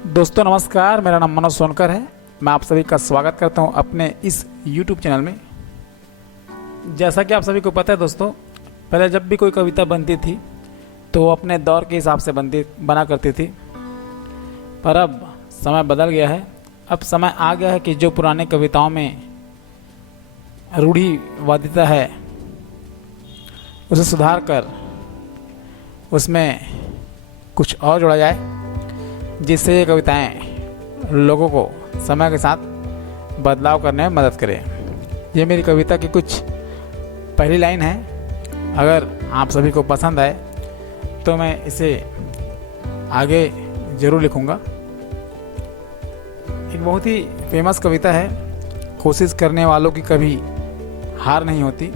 दोस्तों नमस्कार, मेरा नाम मनोज सोनकर है। मैं आप सभी का स्वागत करता हूं अपने इस YouTube चैनल में। जैसा कि आप सभी को पता है दोस्तों, पहले जब भी कोई कविता बनती थी तो वो अपने दौर के हिसाब से बना करती थी, पर अब समय बदल गया है। अब समय आ गया है कि जो पुराने कविताओं में रूढ़िवादिता है उसे सुधार कर उसमें कुछ और जोड़ा जाए, जिससे ये कविताएं लोगों को समय के साथ बदलाव करने में मदद करें। ये मेरी कविता की कुछ पहली लाइन है। अगर आप सभी को पसंद आए तो मैं इसे आगे ज़रूर लिखूँगा। एक बहुत ही फेमस कविता है, कोशिश करने वालों की कभी हार नहीं होती।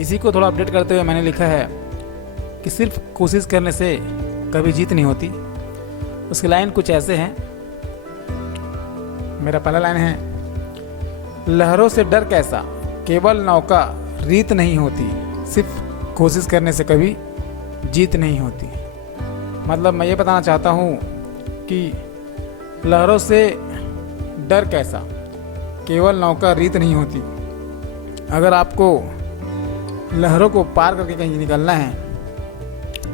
इसी को थोड़ा अपडेट करते हुए मैंने लिखा है कि सिर्फ कोशिश करने से कभी जीत नहीं होती। उसकी लाइन कुछ ऐसे हैं। मेरा पहला लाइन है, लहरों से डर कैसा, केवल नौका रीत नहीं होती, सिर्फ कोशिश करने से कभी जीत नहीं होती। मतलब मैं ये बताना चाहता हूँ कि लहरों से डर कैसा, केवल नौका रीत नहीं होती। अगर आपको लहरों को पार करके कहीं निकलना है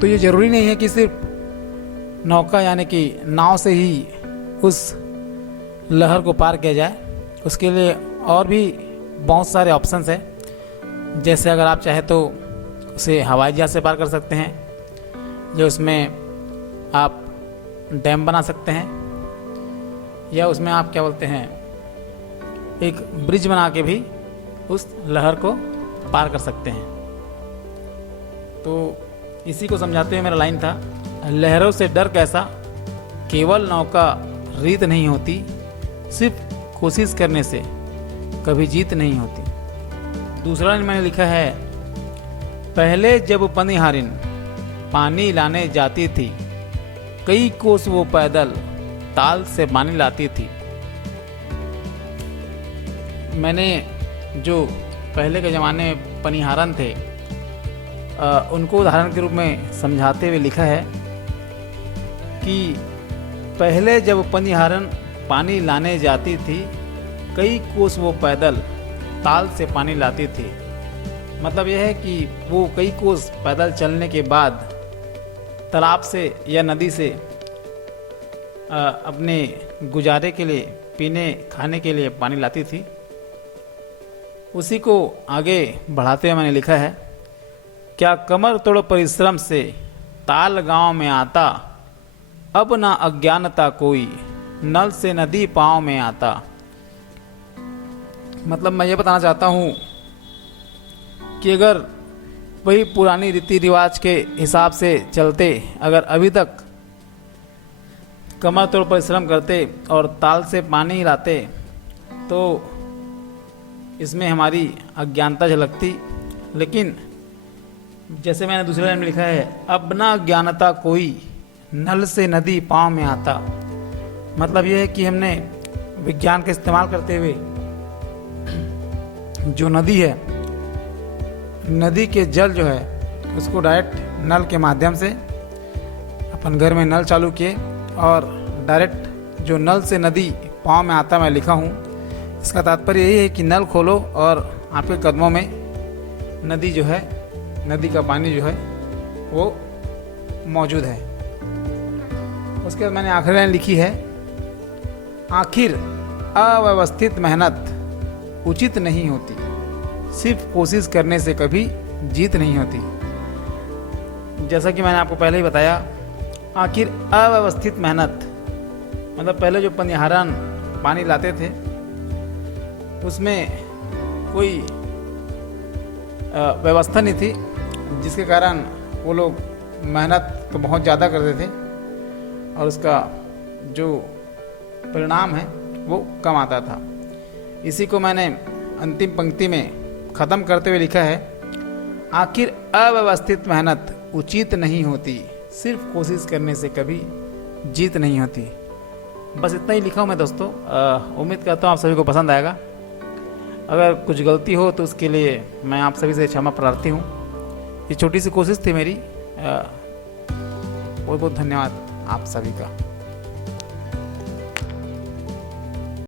तो ये ज़रूरी नहीं है कि सिर्फ नौका यानी कि नाव से ही उस लहर को पार किया जाए। उसके लिए और भी बहुत सारे ऑप्शंस हैं। जैसे अगर आप चाहे तो उसे हवाई जहाज़ से पार कर सकते हैं, या उसमें आप डैम बना सकते हैं, या उसमें आप क्या बोलते हैं एक ब्रिज बना के भी उस लहर को पार कर सकते हैं। तो इसी को समझाते हुए मेरा लाइन था, लहरों से डर कैसा, केवल नौका रीत नहीं होती, सिर्फ कोशिश करने से कभी जीत नहीं होती। दूसरा लाइन मैंने लिखा है, पहले जब पनिहारिन पानी लाने जाती थी, कई कोस वो पैदल ताल से पानी लाती थी। मैंने जो पहले के ज़माने में पनिहारन थे उनको उदाहरण के रूप में समझाते हुए लिखा है कि पहले जब पनिहारन पानी लाने जाती थी, कई कोस वो पैदल ताल से पानी लाती थी। मतलब यह है कि वो कई कोस पैदल चलने के बाद तालाब से या नदी से अपने गुजारे के लिए, पीने खाने के लिए पानी लाती थी। उसी को आगे बढ़ाते हुए मैंने लिखा है, क्या कमर तोड़ परिश्रम से ताल गांव में आता, अब ना अज्ञानता कोई, नल से नदी पाँव में आता। मतलब मैं ये बताना चाहता हूँ कि अगर वही पुरानी रीति रिवाज के हिसाब से चलते, अगर अभी तक कमर तोड़ परिश्रम करते और ताल से पानी लाते, तो इसमें हमारी अज्ञानता झलकती। लेकिन जैसे मैंने दूसरे लाइन में लिखा है, अब ना अज्ञानता कोई, नल से नदी पाँव में आता। मतलब यह है कि हमने विज्ञान का इस्तेमाल करते हुए जो नदी है, नदी के जल जो है उसको डायरेक्ट नल के माध्यम से अपन घर में नल चालू किए और डायरेक्ट जो नल से नदी पाँव में आता मैं लिखा हूँ। इसका तात्पर्य यही है कि नल खोलो और आपके कदमों में नदी जो है, नदी का पानी जो है वो मौजूद है। उसके बाद मैंने आखिरी लाइन लिखी है, आखिर अव्यवस्थित मेहनत उचित नहीं होती, सिर्फ कोशिश करने से कभी जीत नहीं होती। जैसा कि मैंने आपको पहले ही बताया, आखिर अव्यवस्थित मेहनत मतलब पहले जो पनिहारन पानी लाते थे उसमें कोई व्यवस्था नहीं थी, जिसके कारण वो लोग मेहनत तो बहुत ज़्यादा करते थे और उसका जो परिणाम है वो कम आता था। इसी को मैंने अंतिम पंक्ति में ख़त्म करते हुए लिखा है, आखिर अव्यवस्थित मेहनत उचित नहीं होती, सिर्फ कोशिश करने से कभी जीत नहीं होती। बस इतना ही लिखा हूँ मैं दोस्तों। उम्मीद करता हूँ आप सभी को पसंद आएगा। अगर कुछ गलती हो तो उसके लिए मैं आप सभी से क्षमा प्रार्थी हूँ। ये छोटी सी कोशिश थी मेरी। बहुत बहुत धन्यवाद आप सभी का।